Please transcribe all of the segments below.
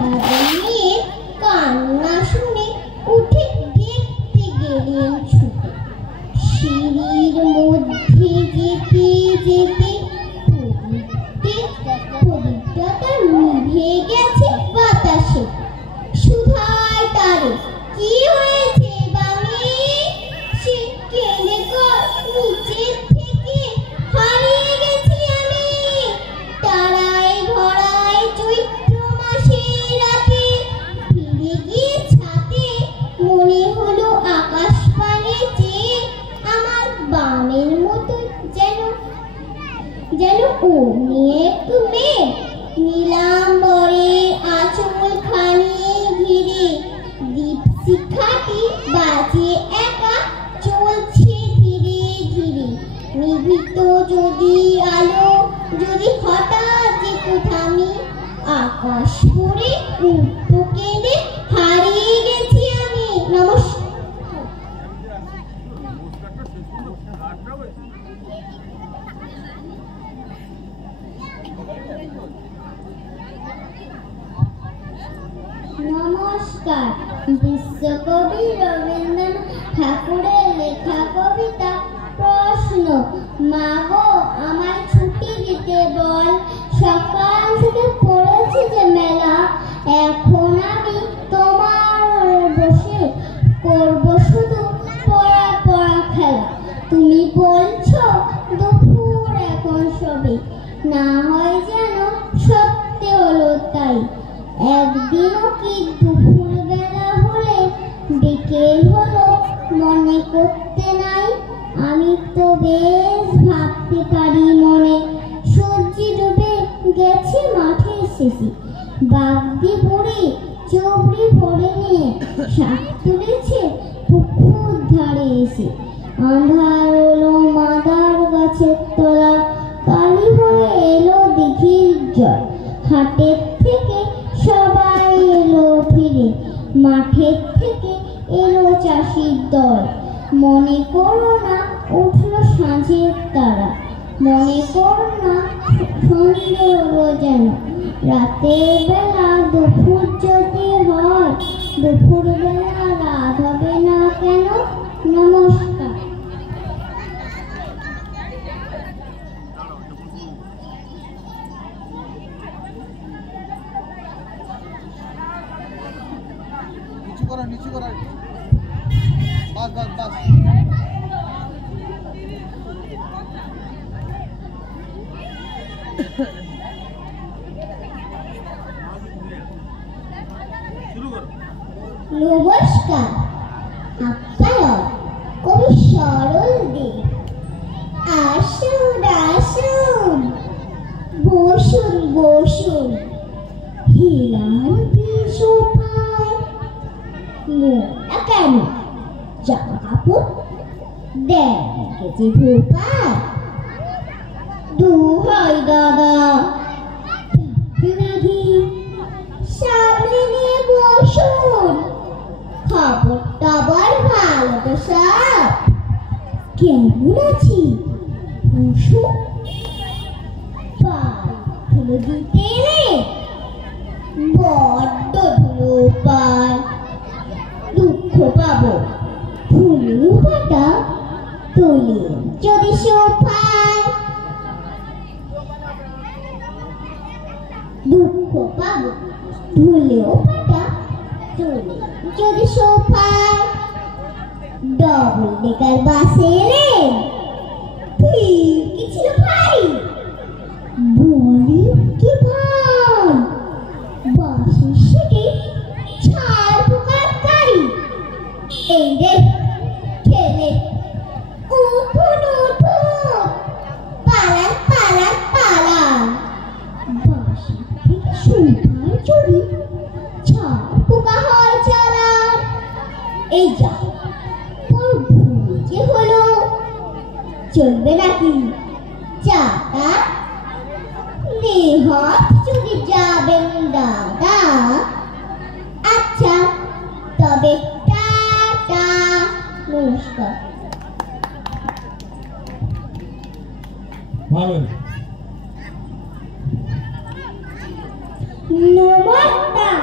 মেয়ের কান্না শুনে উঠে দেখতে গেলেন ছুটে। সিঁড়ির মধ্যে যেতে যেতে প্রদীপটা নিভে গেছে বাতাসে। সুধায় তারে, কি হয়েছে বাঙে? সে কেঁদে কর, নিচের থেকে হারিয়ে গেছি আমি। তারায় ভরায় চৈত্র মাসের রাতে ফিরে গিয়ে ছাতে মনে হলো আকাশ পানে চেয়ে আমার বামের মতো যেন অমনি এক মেঘ নীলাম্বরের আঁচল খানি ঘিরে দীপশিখাটি বাজে একা চলছে ধীরে ধীরে। নিভৃত যদি আলো যদি হঠাৎ যেত থামি, আকাশ ভরে উঠত কেঁদে হারিয়ে গেছি আমি। নমস্কার। নমস্কার। বিশ্বকবি রবীন্দ্রনাথ ঠাকুরের লেখা কবিতা প্রশ্ন। মা গো, আমায় ছুটি দিতে বল, সকাল থেকে পড়েছি যে মেলা। এখন আমি তোমার বসে করব শুধু পড়া পড়া খেলা। তুমি বলছো দুপুর এখন সবে, না হয় যেন সত্যি হলো তাই। একদিনও কি দুপুর বেলা হলে বিকেল হলো মনে করতে নাই? আমি তো বেশ ভাবতে পারি মনে, সূর্যি ডুবে গেছে মাঠের শেষে। বাগদি বুড়ি চৌবড়ি ভরে নিয়ে শাক তুলেছে পুকুর ধারে এসে। আঁধার হলো মাদার গাছের তলা, কালি হয়ে এলো দিঘির জল। হাটের থেকে সবাই এলো ফিরে, মাঠের থেকে এলো চাষির দল। মনে করো না উঠলো সাঁঝের তারা, মনে করো না সন্ধে হলো যেন। রাতের বেলা দুপুর যদি হয়, দুপুর বেলা রাত হবে না কেন? নমস্কার। নিচু করা বাস বাস বাস। নমস্কার। আপনার কবি সরল দে। আসুন আসুন, বসুন বসুন, হিলান্তি সোফায়। মোটা কেন জামা কাপড় দেখেছি ধোপায়। দুহাই দাদা সামনে নিয়ে বসুন, খবর টবর ভালো তো সব? কেমন আছি বসুন। ধুলো দিতে এলে বড্ড ধুলো পায়, দুঃখ পাবো ধুলো পাটা তোলে যদি সোফায়। দুঃখ পাবো ধুলো পাটা তোলে যদি সোফায়। ডবল ডেকার বাসে এলে ভিড় কি ছিল ভাই, বলি কি ভাই। বাসের সিটে ছাড় পোকার গাড়ি। এই রে ঠেলে উঠুন উঠুন, পালান পালান পালান। বাসের থেকে সুপার চুরি, ছাড় পোকা হয় চালান। এই যা ভুল যে হলো, চলবে নাকি চাটা? নেহাত যদি যাবেন দাদা, আচ্ছা তবে টাটা। নমস্কার। নমস্কার।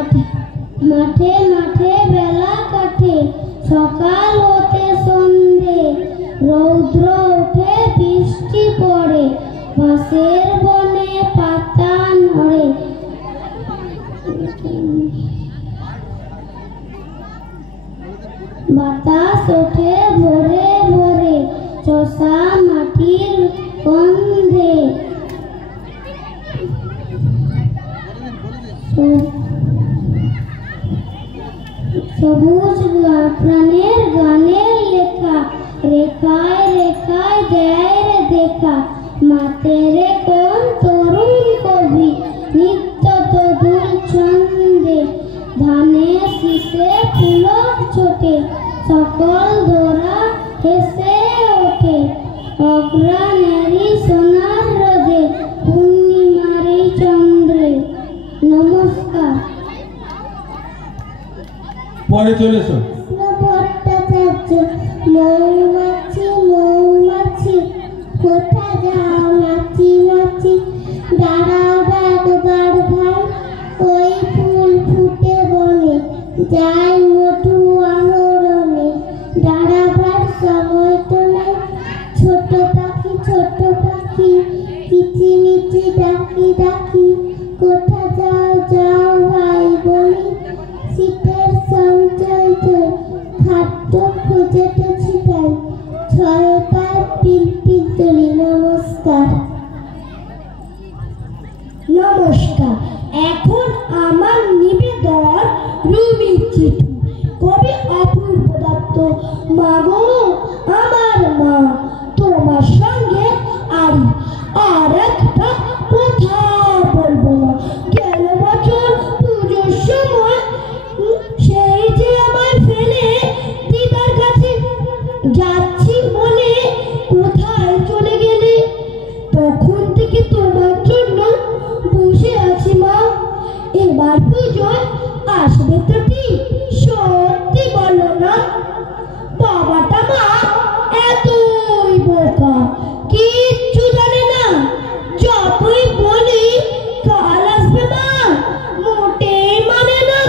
মাঠে মাঠে মাঠে বেলা কাটে, সকাল হতে সন্ধে, রৌদ্র ওঠে বৃষ্টি পড়ে, বাঁশের বনে পাতা নড়ে। বাতাস ওঠে ভোরে ভোরে, চষা মাটির গন্ধে। সবুজ প্রাণের গানের লেখা, রেখায় রেখায় দেয় রে দেখা। মাতেরে কোন তরুণ কবি, নিত্য তদুর ছন্দে, ধানের শীষে পুলক ছোটে, সকল দোরা হেসে ওঠে। অগ্রাণেরই সোনার রোদে, পূর্ণিমারই চন্দ্রে। নমস্কার। পরে চলেছো। ভট্টাচার্য। মৌমাছি মৌমাছি, কোথা যাও নাচি নাচি, দাঁড়াও একবার ভাই, ওই ফুল ফুটে বনে, যাই মোটু আহরণে। দাঁড়াবার সময় তো নেই, ছোট পাখি কিচিমিচি ডাকি ডাকি, কোথা যাও যাও ভাই বলি, শীতের সঞ্চয় খাদ্য খুঁজেতে ছিটাই, ছয়টায় পিলপিল তুলি। নমস্কার। নমস্কার। এখন আমার নিবেদন রুমির চিঠি, কবি অপূর্ব দত্ত। মাগো আমার মা, তোমার সঙ্গে আর একটা কথা বলবো না। গেল বছর পুজোর সময় সেই যে আমার ফেলে দিদার কাছে যাচ্ছি বলে কোথায় চলে গেলে, তখন থেকে তোমার জন্য বসে আছি মা। এবার পুজোয় আসবে তো ঠিক? সত্যি বলো না। বাবাটা মা এতই বোকা, কিচ্ছু জানে না। যতই বলি কাল আসবে মা, মোটেই মানে না।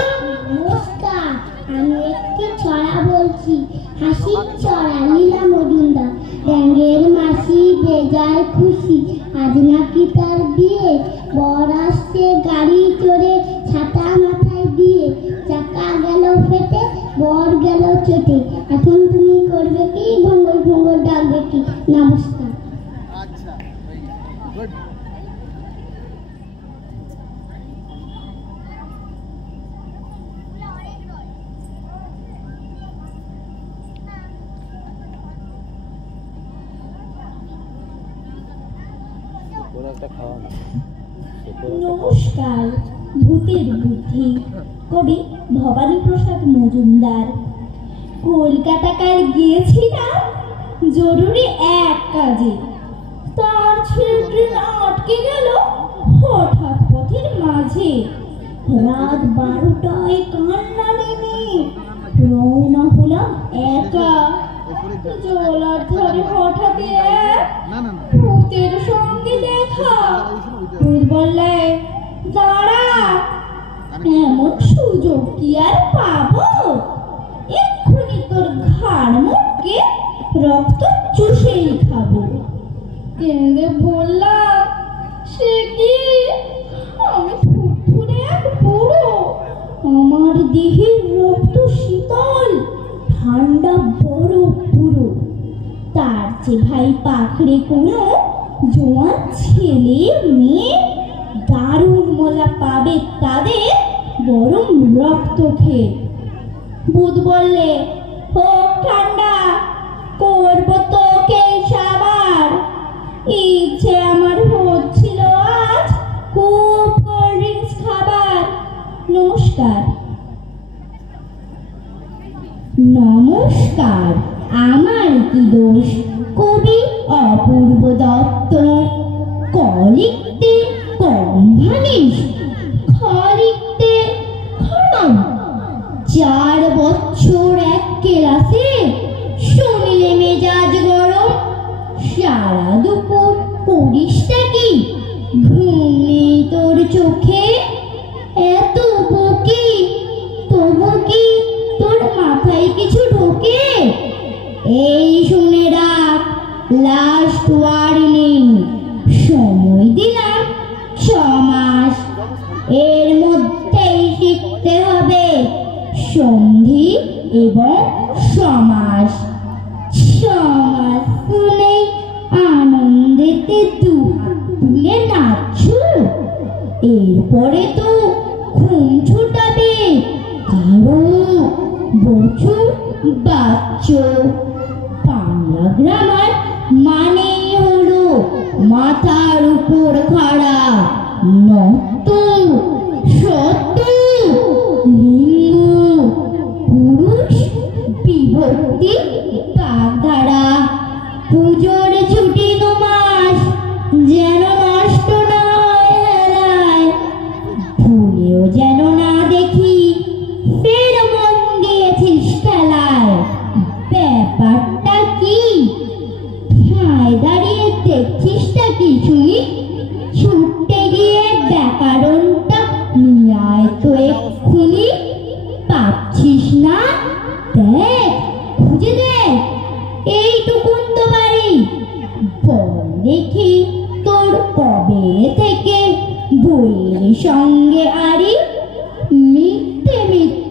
নমস্কার। আমি একটি ছড়া বলছি, হাসির ছড়া, লীলা মজুমদার। ব্যাঙের মাসি বেজায় খুশি, আজ নাকি তার বিয়ে। বর আসছে গাড়ি চড়ে, ছাতা মাথায় দিয়ে, চাকা গেল ফেটে, বর গেল চটে। এখন তুমি করবে কি, ভঙ্গল ভঙ্গল ডাকবে কি? নমস্কার। আচ্ছা, গুড। নমস্কার। ভূতের বুদ্ধি, কবি ভবানী প্রসাদ মজুমদার। কলকাতা কাল গিয়েছিলাম জরুরি এক কাজে, তার ট্রেন আটকে গেল হঠাৎ পথের মাঝে। রাত 12টায় কান্না নেমে রওনা হলাম একা। জলার ধারে হঠাৎ এক ভূতের সঙ্গে দেখা। ভূত বললে, দাঁড়া, এমন সুযোগ কি আর পাবো? এক্ষুনি তোর ঘাড় মুখে রক্ত চুষেই খাবো। কেঁদে বললাম, সে কি? আমি ফুটফুটে এক বুড়ো, আমার দেহের রক্ত শীতল, ঠান্ডা বরফ পুরো। তার যে ভাই পাখড়ে কোনো জোয়ান ছেলে মেয়ে, দারুণ মোলা পাবে তাদের গরম রক্ত খেয়ে। ভূত বললে, হোক ঠান্ডা, করবো তোকে সাবার। ইচ্ছে আমার হচ্ছিল আজ খুব কোল্ড ড্রিঙ্কস খাবার। নমস্কার। নমস্কার। আমার কি দোষ? কবি অপূর্ব দত্ত। ক লিখতে কম ভানিস, খ লিখতে খড়ম। 4 বছর এক ক্লাসে, শুনলে মেজাজ গরম। সারা দুপুর করিসটা কি? ঘুম নেই তোর চোখে? এত বকি এই শুনে রাখ, লাস্ট ওয়ার্নিং, সময় দিলাম 6 মাস। এর মধ্যেই শিখতে হবে সন্ধি এবং সমাস। সমাস শুনে আনন্দেতে দুহাত তুলে নাচছো, এরপরে তো ঘুম ছুটাবে, কারো বচু বাচ্চ। বাংলা গ্রামার মানেই হলো মাথার উপর খাড়া, নত, সত্য, লিঙ্গ, পুরুষ, বিভক্তি, বাগধারা। পুজোর ছুটি 2 মাস, যেন নষ্ট না হয় হেলায়, ভুলেও যেন না দেখি ফের মন দিয়েছিস খেলায়। ব্যাপারটা কি ঠায় দাঁড়িয়ে দেখছিসটা কি শুনি? ছুটতে গিয়ে ব্যাকরণটা নিয়ে আয় তো এক্ষুনি। পাচ্ছিস না? দেখ, খুঁজে দেখ, এইটুকুন তো বাড়ি। বল দেখি তোর কবে থেকে বইয়ের সঙ্গে আরি? মিথ্যে মিথ্যে